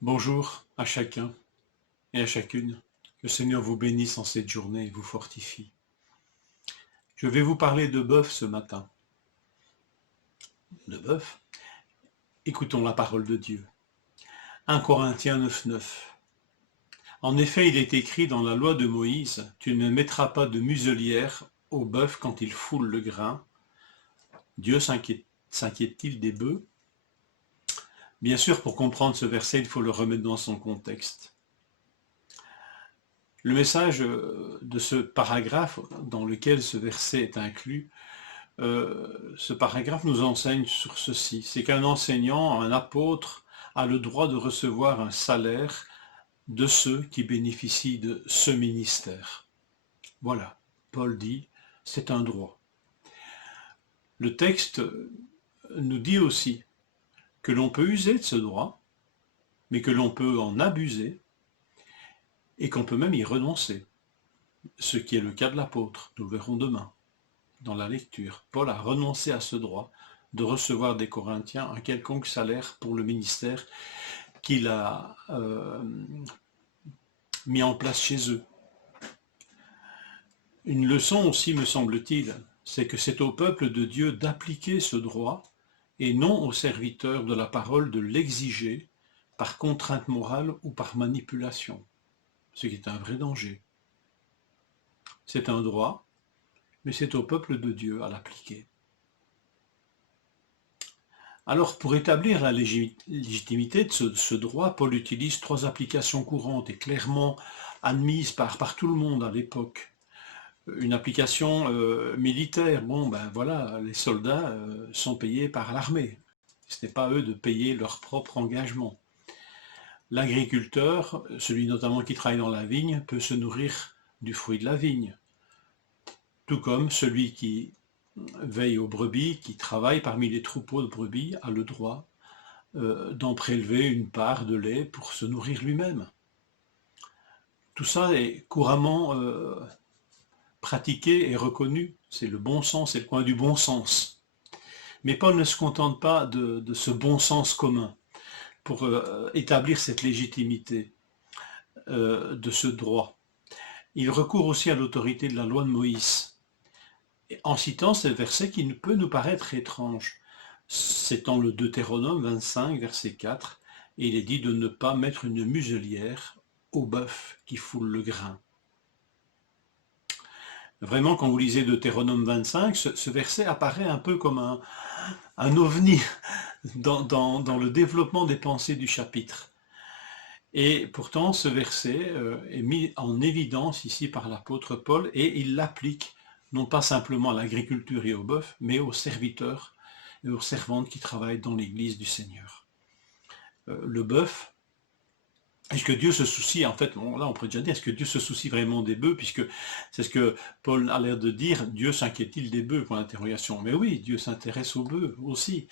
Bonjour à chacun et à chacune. Que le Seigneur vous bénisse en cette journée et vous fortifie. Je vais vous parler de bœuf ce matin. De bœuf. Écoutons la parole de Dieu. 1 Corinthiens 9:9. En effet, il est écrit dans la loi de Moïse, tu ne mettras pas de muselière au bœuf quand il foule le grain. Dieu s'inquiète-t-il des bœufs? Bien sûr, pour comprendre ce verset, il faut le remettre dans son contexte. Le message de ce paragraphe dans lequel ce verset est inclus, ce paragraphe nous enseigne sur ceci, c'est qu'un enseignant, un apôtre, a le droit de recevoir un salaire de ceux qui bénéficient de ce ministère. Voilà, Paul dit, c'est un droit. Le texte nous dit aussi que l'on peut user de ce droit, mais que l'on peut en abuser, et qu'on peut même y renoncer, ce qui est le cas de l'apôtre, nous le verrons demain dans la lecture. Paul a renoncé à ce droit de recevoir des Corinthiens un quelconque salaire pour le ministère qu'il a mis en place chez eux. Une leçon aussi, me semble-t-il, c'est que c'est au peuple de Dieu d'appliquer ce droit et non aux serviteurs de la parole de l'exiger par contrainte morale ou par manipulation, ce qui est un vrai danger. C'est un droit, mais c'est au peuple de Dieu à l'appliquer. Alors, pour établir la légitimité de ce droit, Paul utilise trois applications courantes et clairement admises par tout le monde à l'époque. Une application militaire, bon ben voilà, les soldats sont payés par l'armée. Ce n'est pas à eux de payer leur propre engagement. L'agriculteur, celui notamment qui travaille dans la vigne, peut se nourrir du fruit de la vigne. Tout comme celui qui veille aux brebis, qui travaille parmi les troupeaux de brebis, a le droit d'en prélever une part de lait pour se nourrir lui-même. Tout ça est couramment pratiqué et reconnu. C'est le bon sens, c'est le coin du bon sens. Mais Paul ne se contente pas de ce bon sens commun pour établir cette légitimité de ce droit. Il recourt aussi à l'autorité de la loi de Moïse, en citant ce verset qui peut nous paraître étrange. C'est dans le Deutéronome 25, verset 4, et il est dit de ne pas mettre une muselière au bœuf qui foule le grain. Vraiment, quand vous lisez Deutéronome 25, ce verset apparaît un peu comme un ovni dans le développement des pensées du chapitre. Et pourtant, ce verset est mis en évidence ici par l'apôtre Paul et il l'applique non pas simplement à l'agriculture et au bœuf, mais aux serviteurs et aux servantes qui travaillent dans l'église du Seigneur. Le bœuf, est-ce que Dieu se soucie, en fait, bon, là on pourrait déjà dire, est-ce que Dieu se soucie vraiment des bœufs, puisque c'est ce que Paul a l'air de dire, Dieu s'inquiète-t-il des bœufs, point d'interrogation. Mais oui, Dieu s'intéresse aux bœufs aussi,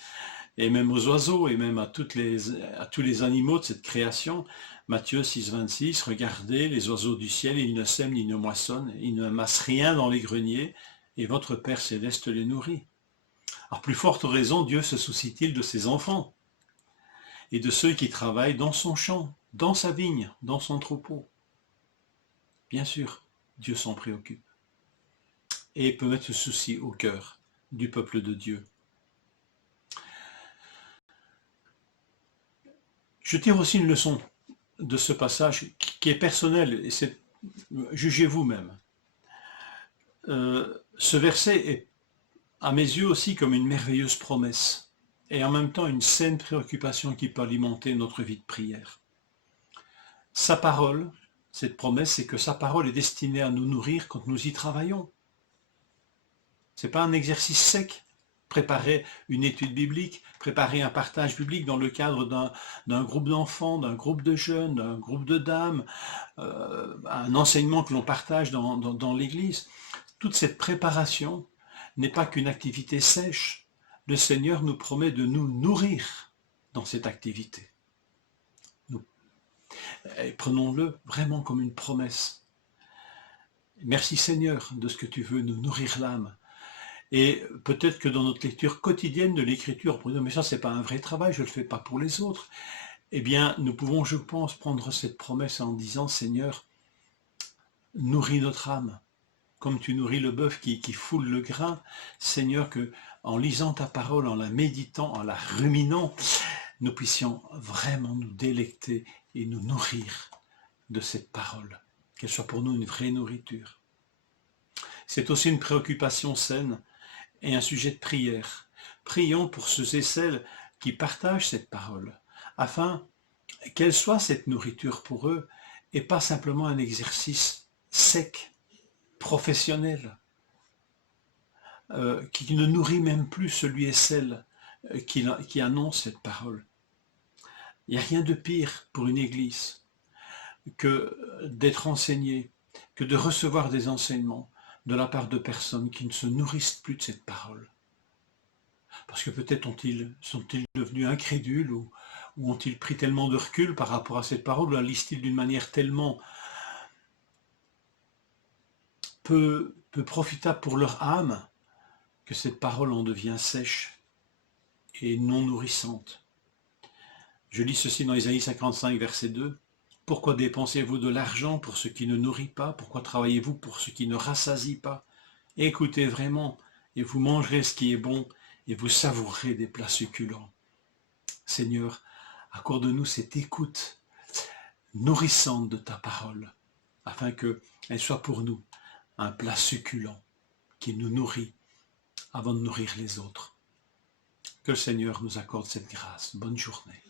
et même aux oiseaux, et même à tous les animaux de cette création. Matthieu 6, 26, regardez les oiseaux du ciel, ils ne sèment ni ne moissonnent, ils ne massent rien dans les greniers, et votre Père céleste les nourrit. Alors plus forte raison, Dieu se soucie-t-il de ses enfants, et de ceux qui travaillent dans son champ, dans sa vigne, dans son troupeau. Bien sûr, Dieu s'en préoccupe, et peut mettre ce souci au cœur du peuple de Dieu. Je tire aussi une leçon de ce passage qui est personnel, et c'est jugez vous-même. Ce verset est à mes yeux aussi comme une merveilleuse promesse et en même temps une saine préoccupation qui peut alimenter notre vie de prière. Sa parole, cette promesse, c'est que sa parole est destinée à nous nourrir quand nous y travaillons. Ce n'est pas un exercice sec. Préparer une étude biblique, préparer un partage biblique dans le cadre d'un groupe d'enfants, d'un groupe de jeunes, d'un groupe de dames, un enseignement que l'on partage dans l'Église. Toute cette préparation n'est pas qu'une activité sèche. Le Seigneur nous promet de nous nourrir dans cette activité. Prenons-le vraiment comme une promesse. Merci Seigneur de ce que tu veux nous nourrir l'âme. Et peut-être que dans notre lecture quotidienne de l'Écriture, on pourrait dire, mais ça c'est pas un vrai travail, je ne le fais pas pour les autres. eh bien, nous pouvons, je pense, prendre cette promesse en disant, Seigneur, nourris notre âme, comme tu nourris le bœuf qui foule le grain. Seigneur, que en lisant ta parole, en la méditant, en la ruminant, nous puissions vraiment nous délecter et nous nourrir de cette parole, qu'elle soit pour nous une vraie nourriture. C'est aussi une préoccupation saine et un sujet de prière. Prions pour ceux et celles qui partagent cette parole, afin qu'elle soit cette nourriture pour eux et pas simplement un exercice sec, professionnel, qui ne nourrit même plus celui et celle qui annonce cette parole. Il n'y a rien de pire pour une église que d'être enseigné, que de recevoir des enseignements de la part de personnes qui ne se nourrissent plus de cette parole. Parce que peut-être sont-ils devenus incrédules ou ont-ils pris tellement de recul par rapport à cette parole, ou la lisent-ils d'une manière tellement peu profitable pour leur âme que cette parole en devient sèche et non nourrissante. Je lis ceci dans Isaïe 55, verset 2. « Pourquoi dépensez-vous de l'argent pour ce qui ne nourrit pas? Pourquoi travaillez-vous pour ce qui ne rassasie pas? Écoutez vraiment, et vous mangerez ce qui est bon, et vous savourerez des plats succulents. » Seigneur, accorde-nous cette écoute nourrissante de ta parole, afin qu'elle soit pour nous un plat succulent qui nous nourrit avant de nourrir les autres. Que le Seigneur nous accorde cette grâce. Bonne journée.